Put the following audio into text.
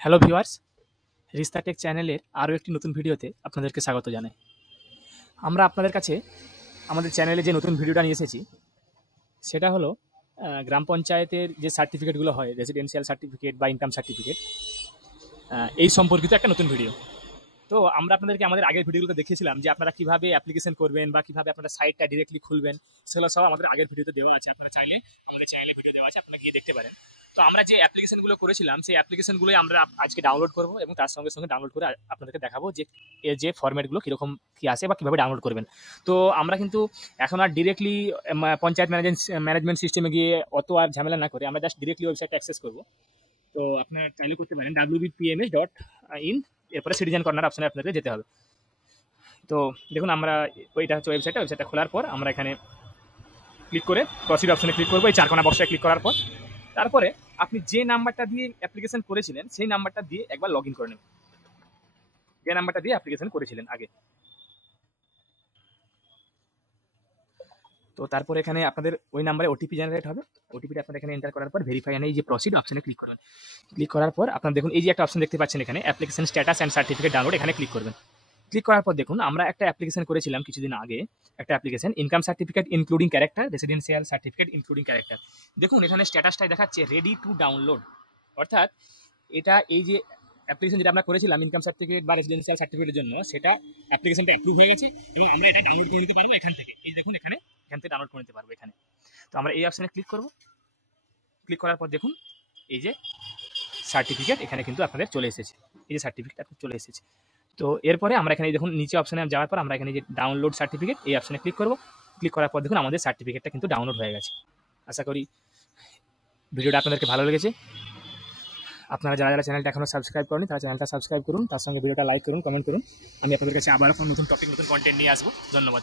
Hello viewers, রিস্তা take চ্যানেলের আরও একটি নতুন ভিডিওতে আপনাদেরকে স্বাগত জানাই। আমরা আপনাদের কাছে আমাদের চ্যানেলে যে নতুন ভিডিওটা নিয়ে এসেছি সেটা হলো গ্রাম পঞ্চায়েতের যে সার্টিফিকেটগুলো হয়, রেসিডেন্সিয়াল সার্টিফিকেট বা ইনকাম সার্টিফিকেট, এই সম্পর্কিত একটা নতুন ভিডিও। তো আমরা আপনাদেরকে আমাদের আগের ভিডিওগুলোতে দেখিয়েছিলাম যে আপনারা কিভাবে অ্যাপ্লিকেশন করবেন বা কিভাবে আপনারা সাইটটা ডিরেক্টলি খুলবেন, সেগুলো সব আমাদের আগের ভিডিওতে দেওয়া আছে। আপনারা চাইলে আমাদের চ্যানেলে ভিডিও দেওয়া আছে, আপনারা গিয়ে দেখতে পারেন। তো আমরা যে অ্যাপ্লিকেশনগুলো করেছিলাম সেই অ্যাপ্লিকেশনগুলোই আমরা আজকে ডাউনলোড করবো এবং তার সঙ্গে সঙ্গে ডাউনলোড করে আপনাদেরকে দেখাবো যে এর যে ফরম্যাটগুলো কীরকম কী আসে বা কীভাবে ডাউনলোড করবেন। তো আমরা কিন্তু এখন আর ডিরেক্টলি পঞ্চায়েত ম্যানেজমেন্ট সিস্টেমে গিয়ে অত আর ঝামেলা না করে আমরা জাস্ট ডিরেক্টলি ওয়েবসাইটটা অ্যাক্সেস করবো। তো আপনারা চাইলে করতে পারেন wbpms.in, এরপরে সিটিজেন কর্নার অপশনে আপনাদের যেতে হবে। তো দেখুন, আমরা ওইটা হচ্ছে ওয়েবসাইটটা খোলার পর আমরা এখানে ক্লিক করে প্রসিড অপশনে ক্লিক করবো। এই চারকোনা বক্সে ক্লিক করার পর তারপরে আপনি যে নাম্বারটা দিয়ে অ্যাপ্লিকেশন করেছিলেন সেই নাম্বারটা দিয়ে একবার লগ ইন করে নেবেন, যে নাম্বারটা দিয়ে অ্যাপ্লিকেশন করেছিলেন আগে। তো তারপর এখানে আপনাদের ওই নাম্বারে ওটিপি জেনারেট হবে। ওটিপিটা আপনারা এখানে এন্টার করার পর ভেরিফাই এই যে প্রসিড অপশনে ক্লিক করবেন। ক্লিক করার পর আপনারা দেখুন এই যে একটা অপশন দেখতে পাচ্ছেন এখানে, application status and certificate download, এখানে ক্লিক করবেন। ক্লিক করার পর দেখুন আমরা একটা অ্যাপ্লিকেশন করেছিলাম কিছুদিন আগে, একটা application income certificate including character, residential certificate including character. দেখুন এখানে স্ট্যাটাসটাই দেখাচ্ছে রেডি টু ডাউনলোড, অর্থাৎ এটা এই যে অ্যাপ্লিকেশন যেটা আমরা করেছিলাম ইনকাম সার্টিফিকেট বা রেসিডেন্সিয়াল সার্টিফিকেটের জন্য, সেটা অ্যাপ্লিকেশনটা অ্যাপ্রুভ হয়ে গেছে এবং আমরা এটা ডাউনলোড করে নিতে পারবো এখান থেকে। এই দেখুন এখান থেকে ডাউনলোড করে নিতে পারবো এখানে। তো আমরা এই অপশনে ক্লিক করব। ক্লিক করার পর দেখুন এই যে সার্টিফিকেট এখানে কিন্তু আপনাদের চলে এসেছে, এই যে সার্টিফিকেট আপনার চলে এসেছে। তো এরপরে আমরা এখানে দেখুন নিচে অপশনে যাওয়ার পর আমরা এখানে যে ডাউনলোড সার্টিফিকেট এই অপশনে ক্লিক করব। ক্লিক করার পর দেখুন আমাদের সার্টিফিকেটটা কিন্তু ডাউনলোড হয়ে গেছে। আশা করি ভিডিওটা আপনাদেরকে ভালো লেগেছে। আপনারা যারা যারা চ্যানেলটা এখনো সাবস্ক্রাইব করেন তারা চ্যানেলটা সাবস্ক্রাইব করুন, তার সঙ্গে ভিডিওটা লাইক করুন, কমেন্ট করুন। আমি আপনাদের কাছে আবার নতুন টপিক নতুন কন্টেন্ট নিয়ে আসবো। ধন্যবাদ।